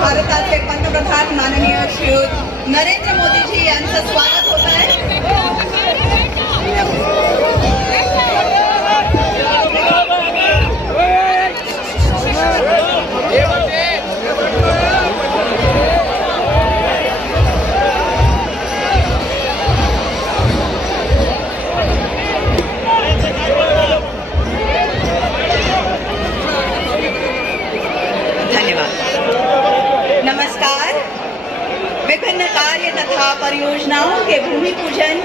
भारताचे पंतप्रधान माननीय श्री नरेंद्र मोदीजी यांचं स्वागत होत आहे। नमस्कार। विभिन्न कार्य तथा परियोजनाओं के भूमि पूजन,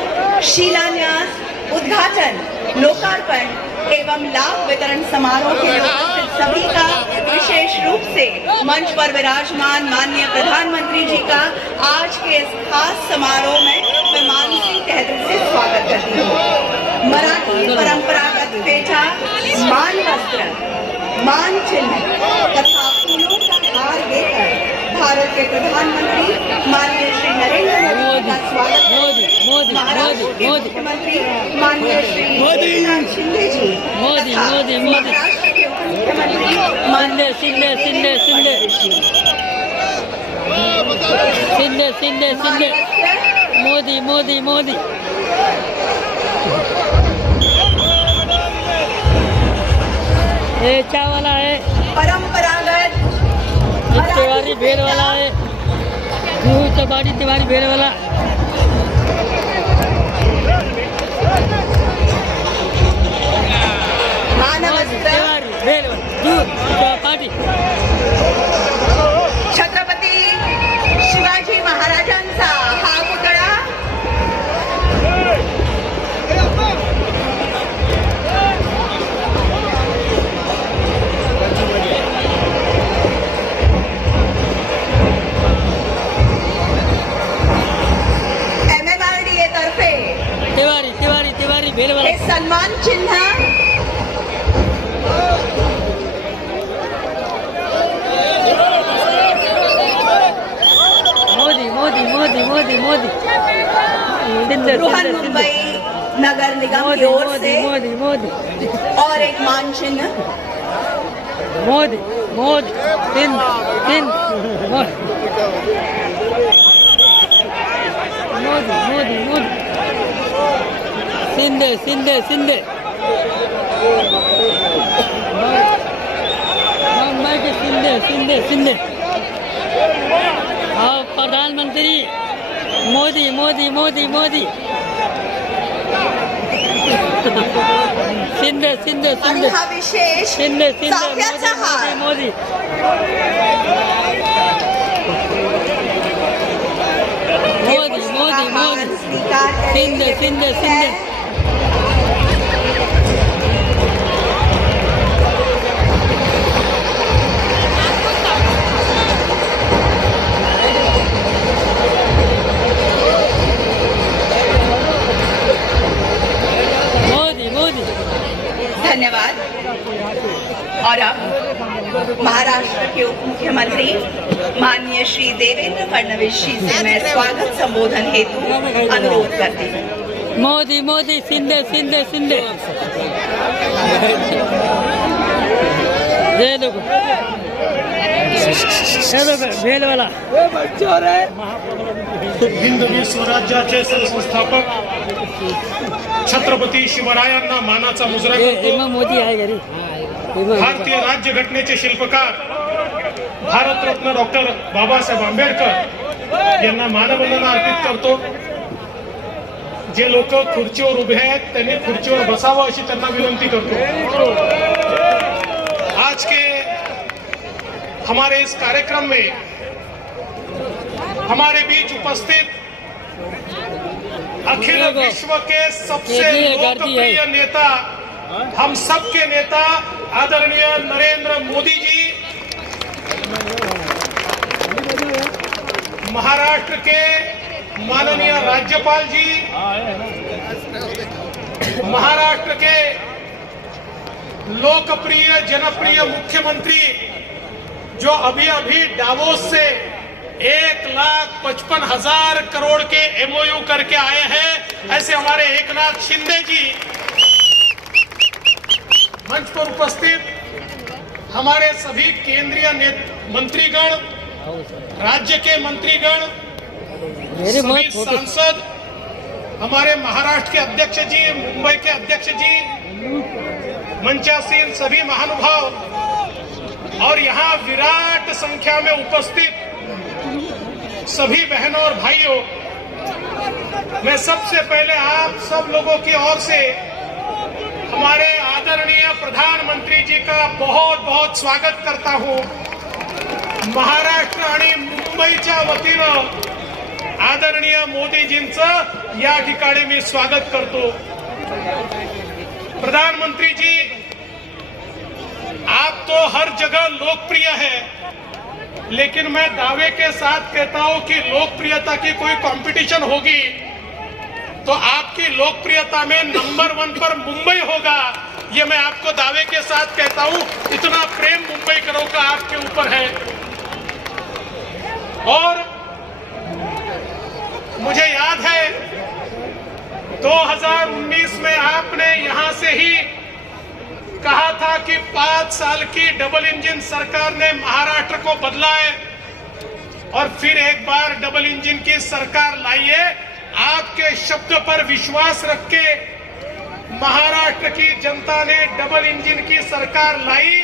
शिलान्यास, उद्घाटन, लोकार्पण एवं लाभ वितरण समारोह के लिए उपस्थित सभी का विशेष रूप से मंच पर विराजमान माननीय प्रधानमंत्री जी का आज के इस खास समारोह में मैं मानसी तहे से स्वागत करती हूँ। मराठी परंपरागत फेटा, मान वस्त्र, मान चिन्ह तथा फूलों का हार देकर भारत के प्रधानमंत्री माननीय श्री नरेंद्र मोदी का स्वागत महाराष्ट्र के मुख्यमंत्री माननीय श्री एकनाथ शिंदे जी, महाराष्ट्र के मुख्यमंत्री माननीय शिंदे मोदी ये क्या वाला है? परंपरागत तिवारी भेड़ वाला है, चपाटी तिवारी भेड़ वाला। तिवारी भेड़ चपाटी छत्रपती शिवाजी महाराजांचा हा पुतळा तिवारी भेड़ वाला हे सन्मान चिन्ह मोदी बृहन मुंबई नगर निगम की ओर से मोदी और एक मान चिन्ह मोदी शिंदे हाँ प्रधानमंत्री मोदी शिंदे आणि हा विशेष चाफ्याचा हार मोदी शिंदे धन्यवाद। और अब महाराष्ट्र के उप मुख्यमंत्री माननीय श्री देवेंद्र फडणवीस जी से मैं स्वागत संबोधन हेतु अनुरोध करती हूँ। मोदी शिंदे भेड़ वाला हिंदवी स्वराज्याचे संस्थापक छत्रपती शिवरायांना मानाचा मुजरा करतो। मोदी आहे घरी। भारतीय राज्यघटनेचे शिल्पकार भारतरत्न डॉक्टर बाबासाहेब आंबेडकर यांना मानवंदना अर्पित करतो। जे लोक खुर्चीवर उभे आहेत त्यांनी खुर्चीवर बसावं अशी त्यांना विनंती करतो। आज के हमारे इस कार्यक्रम में हमारे बीच उपस्थित अखिल विश्व के सबसे लोकप्रिय नेता, हम सबके नेता आदरणीय नरेंद्र मोदी जी, महाराष्ट्र के माननीय राज्यपाल जी, महाराष्ट्र के लोकप्रिय जनप्रिय मुख्यमंत्री जो अभी डावोस से 1,55,000 करोड़ के एमओयू करके आए हैं, ऐसे हमारे एकनाथ शिंदे जी, मंच पर उपस्थित हमारे सभी केंद्रीय मंत्रीगण, राज्य के मंत्रीगण, मेरे सभी मत फोटो सांसद, हमारे महाराष्ट्र के अध्यक्ष जी, मुंबई के अध्यक्ष जी, मंचासीन सभी महानुभाव और यहाँ विराट संख्या में उपस्थित सभी बहनों और भाइयों, मैं सबसे पहले आप सब लोगों की ओर से हमारे आदरणीय प्रधानमंत्री जी का बहुत बहुत स्वागत करता हूं। महाराष्ट्र आणि मुंबईच्या वतीनं आदरणीय मोदीजींचं या ठिकाणी मी स्वागत करतो। प्रधानमंत्री जी, आप तो हर जगह लोकप्रिय है, लेकिन मैं दावे के साथ कहता हूं कि लोकप्रियता की कोई कंपटीशन होगी तो आपकी लोकप्रियता में नंबर 1 पर मुंबई होगा। ये मैं आपको दावे के साथ कहता हूं। इतना प्रेम मुंबई करों का आपके ऊपर है। और मुझे याद है 2019 में आपने यहां से ही कहा था कि 5 साल की डबल इंजन सरकार ने महाराष्ट्र को बदला है और फिर एक बार डबल इंजन की सरकार लाई है। आपके शब्द पर विश्वास रख के महाराष्ट्र की जनता ने डबल इंजन की सरकार लाई,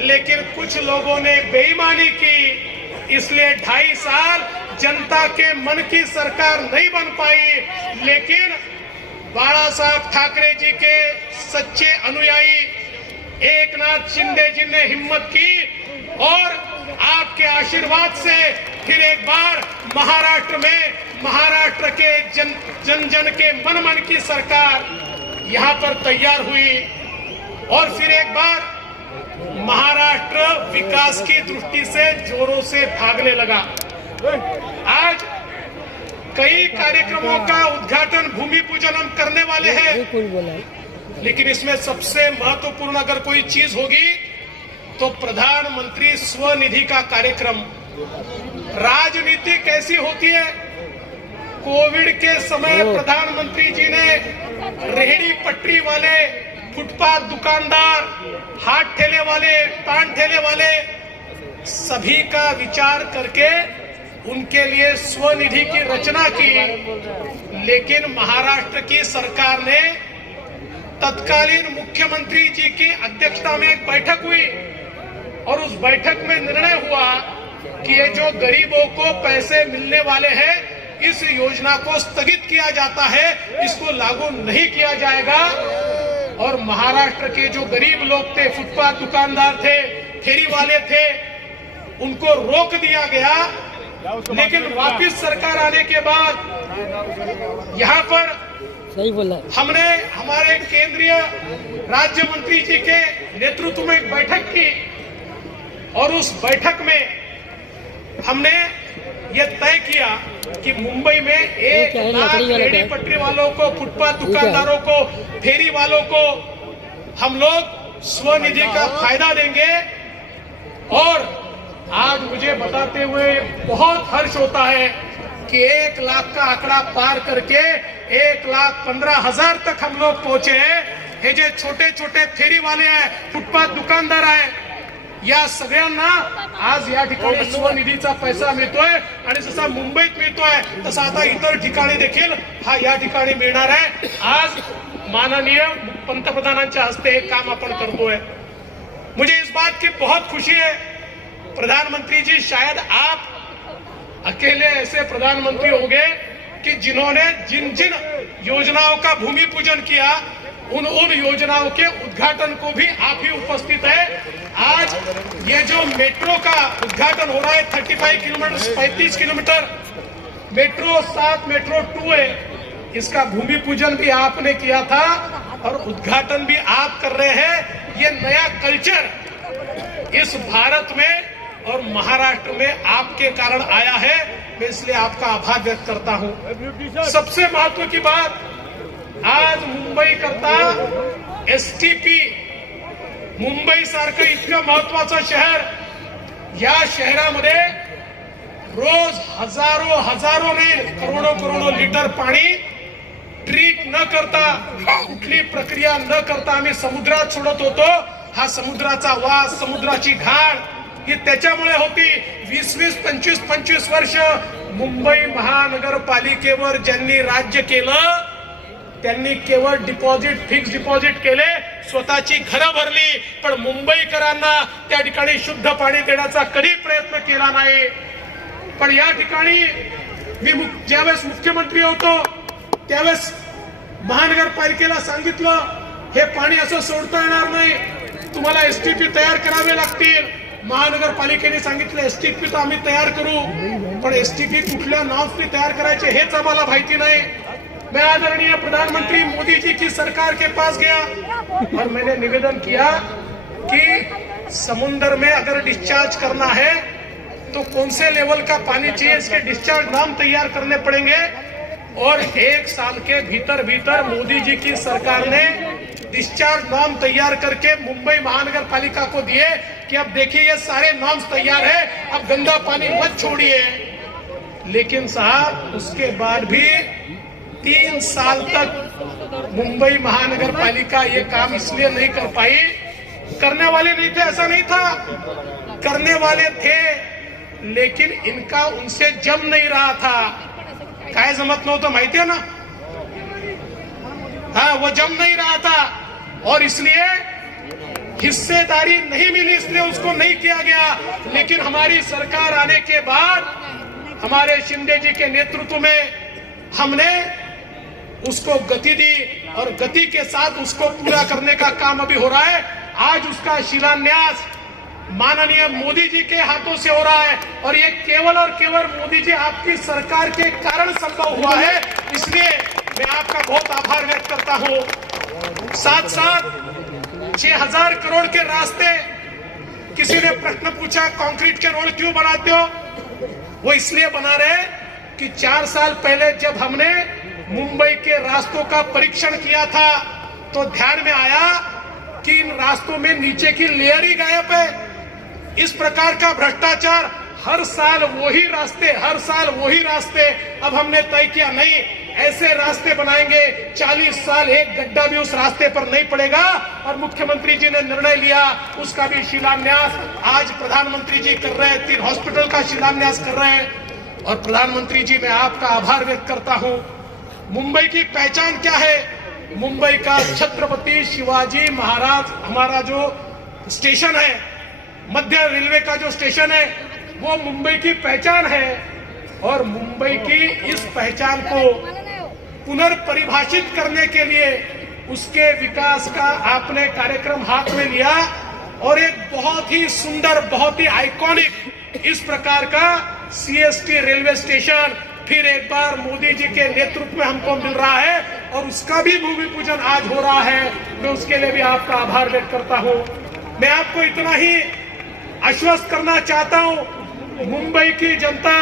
लेकिन कुछ लोगों ने बेईमानी की, इसलिए 2.5 साल जनता के मन की सरकार नहीं बन पाई। लेकिन बाला साहब ठाकरे जी के सच्चे अनुयायी एकनाथ शिंदे जी ने हिम्मत की और आपके आशीर्वाद से फिर एक बार महाराष्ट्र में महाराष्ट्र के जन जन के मन मन की सरकार यहाँ पर तैयार हुई और फिर एक बार महाराष्ट्र विकास की दृष्टि से जोरों से भागने लगा। आज कई कार्यक्रमों का उद्घाटन, भूमि पूजन हम करने वाले हैं, लेकिन इसमें सबसे महत्वपूर्ण अगर कोई चीज होगी तो प्रधानमंत्री स्वनिधि का कार्यक्रम। राजनीति कैसी होती है? कोविड के समय प्रधानमंत्री जी ने रेहड़ी पटरी वाले, फुटपाथ दुकानदार, हाथ ठेले वाले, पान ठेले वाले सभी का विचार करके उनके लिए स्वनिधि की रचना की। लेकिन महाराष्ट्र की सरकार ने तत्कालीन मुख्यमंत्री जी की अध्यक्षता में एक बैठक हुई और उस बैठक में निर्णय हुआ कि ये जो गरीबों को पैसे मिलने वाले हैं, इस योजना को स्थगित किया जाता है, इसको लागू नहीं किया जाएगा। और महाराष्ट्र के जो गरीब लोग थे, फुटपाथ दुकानदार थे, फेरी वाले थे, उनको रोक दिया गया। लेकिन वापस सरकार आने के बाद यहाँ पर सही बोला, हमने हमारे केंद्रीय राज्य मंत्री जी के नेतृत्व में एक बैठक की और उस बैठक में हमने ये तय किया कि मुंबई में 1 लाख रेहड़ी पटरी वालों को, फुटपाथ दुकानदारों को, फेरी वालों को हम लोग स्वनिधि का फायदा देंगे। और आज मुझे बताते हुए बहुत हर्ष होता है कि 1 लाख का आंकड़ा पार करके 1,15,000 तक हम लोग पहुंचे हैं। हे जे छोटे छोटे फेरी वाले आहे, फुटपाथ दुकानदार आहे, या सगळ्यांना आज या ठिकाणी स्वनिधीचा पैसा मिळतोय आणि जसा मुंबईत मिळतोय तसा आता इतर ठिकाणी देखील हा या ठिकाणी मिळणार आहे। आज माननीय पंतप्रधानांच्या हस्ते हे काम आपण करतोय। मुझे इस बात की बहुत खुशी है प्रधानमंत्री जी, शायद आप अकेले ऐसे प्रधानमंत्री होंगे कि जिन्होंने जिन जिन योजनाओं का भूमि पूजन किया उन योजनाओं के उद्घाटन को भी आप ही उपस्थित है। आज ये जो मेट्रो का उद्घाटन हो रहा है, 35 किलोमीटर, 35 किलोमीटर मेट्रो, 7 मेट्रो 2 है, इसका भूमि पूजन भी आपने किया था और उद्घाटन भी आप कर रहे हैं। ये नया कल्चर इस भारत में और महाराष्ट्र में आपके कारण आया है, मैं इसलिए आपका आभार व्यक्त करता हूं। सबसे महत्व की बात, आज मुंबई करता एसटीपी, मुंबई सारखं इतकं महत्वाचं शहर, या शहरामध्ये रोज हजारो ने करोडो लिटर पाणी ट्रीट न करता, कुठली प्रक्रिया न करता आम्ही समुद्रात सोडत होतो। हा समुद्राचा वास, समुद्राची घाण ही त्याच्यामुळे होती। 20-20, 25-25 वर्ष मुंबई महानगरपालिकेवर ज्यांनी राज्य केलं त्यांनी केवळ फिक्स डिपॉझिट केले, स्वतःची घरं भरली, पण मुंबईकरांना त्या ठिकाणी शुद्ध पाणी देण्याचा कधी प्रयत्न केला नाही. पण या ठिकाणी मी ज्यावेळेस मुख्यमंत्री होतो त्यावेळेस महानगरपालिकेला सांगितलं हे पाणी असं सोडता येणार नाही, तुम्हाला एसटीपी तयार करावे लागतील. महानगरपालिकेने सांगितलं एसटीपी तर आम्ही तयार करू, पण एसटीपी कुठल्या नॉर्म्सनी तयार करायचे हेच आम्हाला माहिती नाही. मैं आदरणीय प्रधानमंत्री मोदी जी की सरकार के पास गया और मैंने निवेदन किया कि समुद्र में अगर डिस्चार्ज करना है तो कौन से लेवल का पानी चाहिए, इसके डिस्चार्ज नाम तैयार करने पड़ेंगे. और 1 साल के भीतर भीतर मोदी जी की सरकार ने डिस्चार्ज नॉर्म तैयार करके मुंबई महानगर पालिका को दिए कि अब देखिए ये सारे नॉर्म्स तैयार है, अब गंदा पानी मत छोड़िए. लेकिन साहब उसके बाद भी 3 साल तक मुंबई महानगर पालिका ये काम इसलिए नहीं कर पाई, करने वाले नहीं थे ऐसा नहीं था, करने वाले थे लेकिन इनका उनसे जम नहीं रहा था. काय जमत नव्हतं माहितीये ना, हाँ वो जम नहीं रहा था और इसलिए हिस्सेदारी नहीं मिली, इसलिए उसको नहीं किया गया. लेकिन हमारी सरकार आने के बाद हमारे शिंदे जी के नेतृत्व में हमने उसको गति दी और गति के साथ उसको पूरा करने का काम अभी हो रहा है. आज उसका शिलान्यास माननीय मोदी जी के हाथों से हो रहा है और ये केवल और केवल मोदी जी आपकी सरकार के कारण संभव हुआ है. इसलिए मैं आपका बहुत आभार व्यक्त करता हूं. साथ साथ 6000 करोड़ के रास्ते, किसी ने प्रश्न पूछा कंक्रीट के रोड क्यों बनाते हो, वो इसलिए बना रहे कि 4 साल पहले जब हमने मुंबई के रास्तों का परीक्षण किया था तो ध्यान में आया कि इन रास्तों में नीचे की लेयर ही गायब है. इस प्रकार का भ्रष्टाचार, हर साल वही रास्ते. अब हमने तय किया नहीं, ऐसे रास्ते बनाएंगे 40 साल एक गड्ढा भी उस रास्ते पर नहीं पड़ेगा. और मुख्यमंत्री जी ने निर्णय लिया, उसका भी शिलान्यास आज प्रधानमंत्री जी कर रहे हैं, 3 हॉस्पिटल का शिलान्यास कर रहे हैं. और प्रधानमंत्री जी मैं आपका आभार व्यक्त करता हूं. मुंबई की पहचान क्या है? मुंबई का छत्रपति शिवाजी महाराज हमारा जो स्टेशन है, मध्य रेलवे का जो स्टेशन है, वो मुंबई की पहचान है. और मुंबई की इस पहचान को पुनर्परिभाषित करने के लिए उसके विकास का आपने कार्यक्रम हाथ में लिया और एक बहुत ही सुंदर, बहुत ही आइकॉनिक इस प्रकार का सीएसटी रेलवे स्टेशन फिर एक बार मोदी जी के नेतृत्व में हमको मिल रहा है और उसका भी भूमि पूजन आज हो रहा है. मैं उसके लिए भी आपका आभार व्यक्त करता हूं. मैं आपको इतना ही आश्वस्त करना चाहता हूं, मुंबई की जनता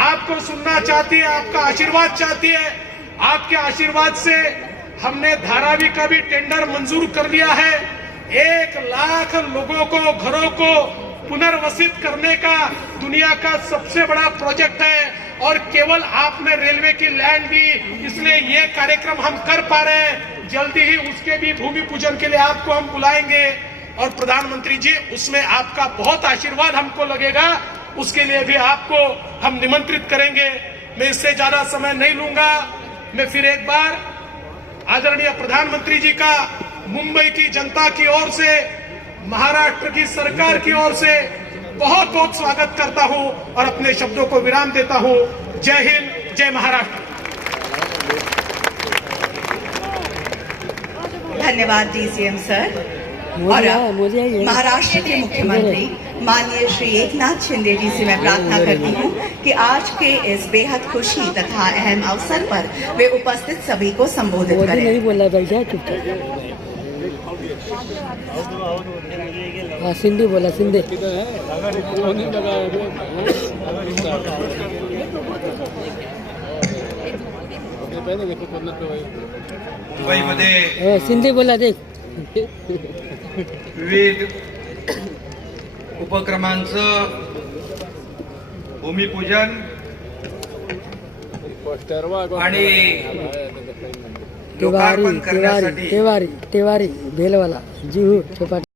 आपको सुनना चाहती है, आपका आशीर्वाद चाहती है. आपके आशीर्वाद से हमने धारावी का भी टेंडर मंजूर कर लिया है. 1 लाख लोगों को, घरों को पुनर्वसित करने का दुनिया का सबसे बड़ा प्रोजेक्ट है और केवल आपने रेलवे की लैंड दी, इसलिए ये कार्यक्रम हम कर पा रहे हैं. जल्दी ही उसके भी भूमि पूजन के लिए आपको हम बुलाएंगे और प्रधानमंत्री जी उसमें आपका बहुत आशीर्वाद हमको लगेगा, उसके लिए भी आपको हम निमंत्रित करेंगे. मैं इससे ज्यादा समय नहीं लूंगा. मैं फिर एक बार आदरणीय प्रधानमंत्री जी का मुंबई की जनता की ओर से, महाराष्ट्र की सरकार की ओर से बहुत बहुत स्वागत करता हूं और अपने शब्दों को विराम देता हूं. जय हिंद, जय महाराष्ट्र. धन्यवाद डीसीएम सर. और अब महाराष्ट्र के मुख्यमंत्री माननीय श्री एकनाथ शिंदे जी से मैं प्रार्थना करती हूँ कि आज के इस बेहद खुशी तथा अहम अवसर पर वे उपस्थित सभी को संबोधित करें. नहीं बोला बैठा चुपचाप. हाँ सिंधी बोला, सिंधी. मुंबईमध्ये सिंधी बोला देख. विविध उपक्रमांचं भूमिपूजन आणि लोकार्पण करण्यासाठी तेवारी भेलवाला जीहू चौपाटी.